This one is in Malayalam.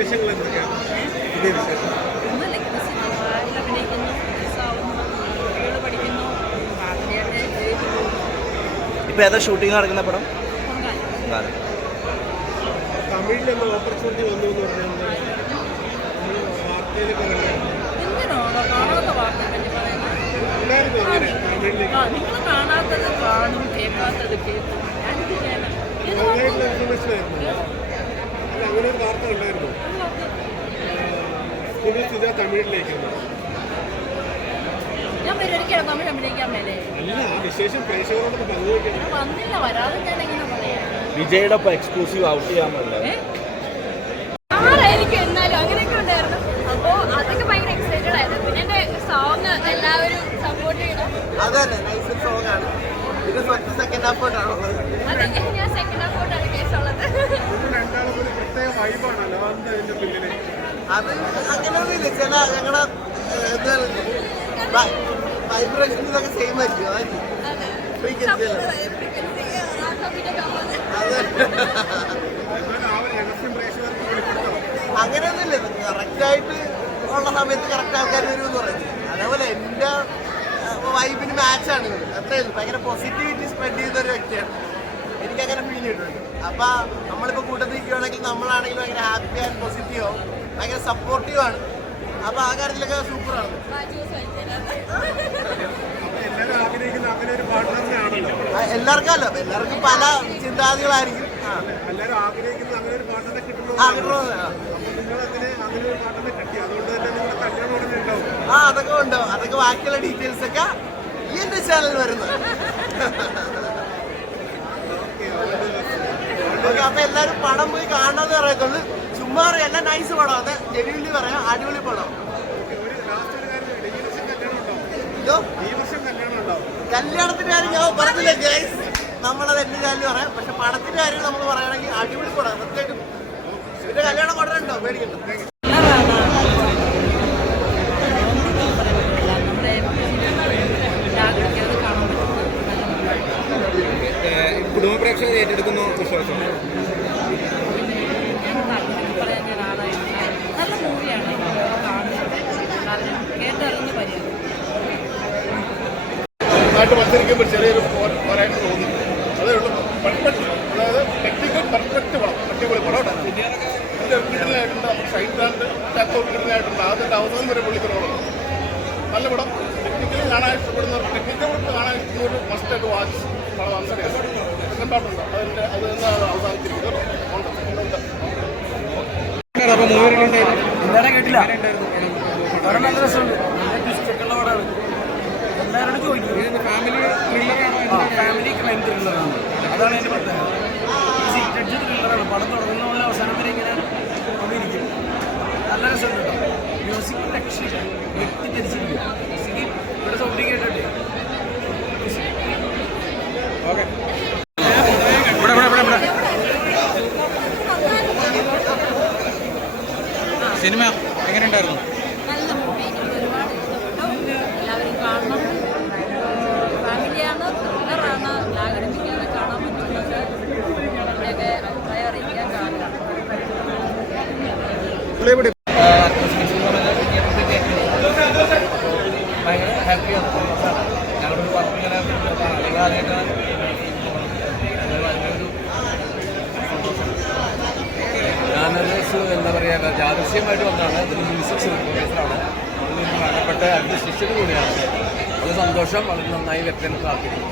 വിശേഷങ്ങൾ എന്തൊക്കെയാണ്? പുതിയ വിശേഷം ഇപ്പൊ ഏതാ ഷൂട്ടിംഗ് നടക്കുന്ന പടം? തമിഴിലെന്ന ഓപ്പർച്യൂണിറ്റി വന്നു എന്ന് പറഞ്ഞാൽ വാർത്തയിലൊക്കെ നിങ്ങൾ കാണാത്തത് കാണും, കേൾക്കാത്തത് കേൾക്കും. അങ്ങനെ ഒരു വാർത്ത ഉണ്ടായിരുന്നു. തമിഴിലേക്ക് ഞാൻ ഒരിക്കലും തമിഴ് അഭിനയിക്കാൻ മേലെ അല്ല വിശേഷം പ്രേക്ഷകരോടൊക്കെ പങ്കുവയ്ക്കണം. വന്നില്ല, വരാതെ ഞാൻ എങ്ങനെ പറയാം. വിജയുടെ എക്സ്ക്ലൂസീവ് ഔട്ട് ചെയ്യാമല്ലോ. ആരായിരിക്കും എന്നാലും അങ്ങനെയൊക്കെ ഉണ്ടായിരുന്നു. അപ്പോൾ അതൊക്കെ ഭയങ്കര എക്സൈറ്റഡ് ആയിരുന്നു. പിന്നെ എൻ്റെ സോങ് എല്ലാവരും സപ്പോർട്ട് ചെയ്യണം. അതല്ലേ നൈസ് സോങ് ആണ്. ഇത് സെക്കൻഡ് ഹാഫോട്ടാണുള്ളത്. അതെ, ഞാൻ സെക്കൻഡ് ഹാഫോട്ടാണ് കേസുള്ളത്. രണ്ടാളും ഒരു പ്രത്യേക വൈബാണല്ലോ. എന്താ ഇതിന്റെ പിന്നില്? അത് അങ്ങനെയൊന്നുമില്ല. ചില ഞങ്ങളുടെ വൈബ്രേഷൻ ഇതൊക്കെ സെയിം ആയിരിക്കും. അങ്ങനെയൊന്നുമില്ല. കറക്റ്റായിട്ട് ഉള്ള സമയത്ത് കറക്റ്റ് ആൾക്കാർ വരുമെന്ന് പറയുന്നത്. അതേപോലെ എൻ്റെ വൈബിന് മാച്ചാണ് ഇത്. അത്രയും ഭയങ്കര പോസിറ്റിവിറ്റി സ്പ്രെഡ് ചെയ്യുന്ന ഒരു വ്യക്തിയാണ്. എനിക്കങ്ങനെ ഫീൽ ചെയ്തിട്ടുണ്ട്. അപ്പം നമ്മളിപ്പോൾ കൂട്ടത്തിൽ നിൽക്കുകയാണെങ്കിൽ നമ്മളാണെങ്കിൽ ഭയങ്കര ഹാപ്പി ആൻഡ് പോസിറ്റീവോ ഭയങ്കര സപ്പോർട്ടീവ് ആണ്. അപ്പോൾ ആ കാര്യത്തിലൊക്കെ സൂപ്പറാണ്. എല്ലാവർക്കും അല്ല, എല്ലാവർക്കും പല ചിന്താഗതികളായിരിക്കും. അതൊക്കെ ഉണ്ടോ? അതൊക്കെ ബാക്കിയുള്ള ഡീറ്റെയിൽസ് ഒക്കെ ഈ എന്റെ ചാനൽ വരുന്നത്. അപ്പൊ എല്ലാരും പടം പോയി കാണാന്ന് പറയത്തുള്ളൂ. ചുമ്മാ എല്ലാം നൈസ് പടം. അത് ജെന്യുവിൻലി പറയാം, അടിപൊളി പടം. കല്യാണത്തിന്റെ കാര്യം ഞാൻ പറഞ്ഞില്ല ഗൈസ്, നമ്മളത് എന്റെ ചാനലിൽ പറയാം. പക്ഷെ പടത്തിന്റെ കാര്യം നമ്മൾ പറയുകയാണെങ്കിൽ അടിപൊളി പടം. തീർച്ചയായിട്ടും ഇതിന്റെ കല്യാണം ഉടനെ ഉണ്ടോ? പേടിക്കണ്ട. കുടുംബ പ്രേക്ഷകർ ഏറ്റെടുക്കുന്നു വിശ്വാസം. നല്ല മൂവിയാണ് കേട്ടറിഞ്ഞ് പരിചയം. മത്സരിക്കുമ്പോൾ ചെറിയൊരു പോരായ്മ തോന്നി. അതേ ഉള്ളൂ. പെർഫെക്റ്റ്, അതായത് ടെക്നിക്കൽ പെർഫെക്റ്റ് പടം. അടിപൊളി പടം. കിട്ടലായിട്ടുണ്ട്. ഷൈൻഡാണ്ട് കിട്ടലായിട്ടുണ്ട്. അതിൻ്റെ അവസാനം വരെ പുള്ളിക്കലോളം നല്ല പടം. ടെക്നിക്കലി കാണാൻ ഇഷ്ടപ്പെടുന്നവർ, ടെക്നിക്കൽ കാണാൻ ഇഷ്ടപ്പെടുന്നവർ മസ്റ്റായിട്ട് വാച്ച് പടം. അങ്ങനെയാണ് സെക്കൻഡ് പാർട്ടുണ്ട്. അതിൻ്റെ അത് എന്താണ് അവസാനിച്ചിരിക്കുന്നത്. അപ്പോൾ കേട്ടില്ല. പടം നല്ല രസമുണ്ട്. എല്ലാവരോടും ചോദിക്കും. ഫാമിലി ത്രില്ലറാണോ? ഫാമിലി ക്രൈം ത്രില്ലറാണ്. അതാണ് എൻ്റെ പ്രത്യേകത. സീക്രട്ട് ത്രില്ലറാണ്. പടം തുടങ്ങുന്ന പോലെ അവസാനം വരെ ഇങ്ങനെ വന്നിരിക്കും. നല്ല രസമുണ്ട് കേട്ടോ. മ്യൂസിക് രക്ഷയില്ല. വ്യക്തി ധരിച്ചിരിക്കും. മ്യൂസിക് ഇവിടെ സൗണ്ട് കേട്ടിട്ട് ഓക്കെ. സിനിമ എങ്ങനെ ഉണ്ടായിരുന്നു? നല്ല മൂവി, എനിക്ക് ഒരുപാട് ഇഷ്ടപ്പെട്ടു. എല്ലാവരും കാണണം. ഫാമിലിയാണ്, ത്രില്ലറാണ്, ലാഗടിപ്പിക്കാതെ കാണാൻ പറ്റുന്നത്. അതിൻ്റെയൊക്കെ അഭിപ്രായം അറിയിക്കാൻ കാണുക. ഭയങ്കര ഹാപ്പിയാണ്. ഞങ്ങളൊരു വർക്കിങ്ങനെ ഞാനത് എന്താ പറയുക, യാദൃശ്യമായിട്ട് വന്നതാണ്. ഇതൊരു മ്യൂസിക് സൂപ്പർവൈസറാണ്. അതിൽ നിന്ന് വേണ്ടപ്പെട്ട അഡ്മിനിസ്ട്രേഷൻ കൂടിയാണ്. വളരെ സന്തോഷം. വളരെ നന്നായി വ്യക്തം പ്രാർത്ഥിക്കുന്നു.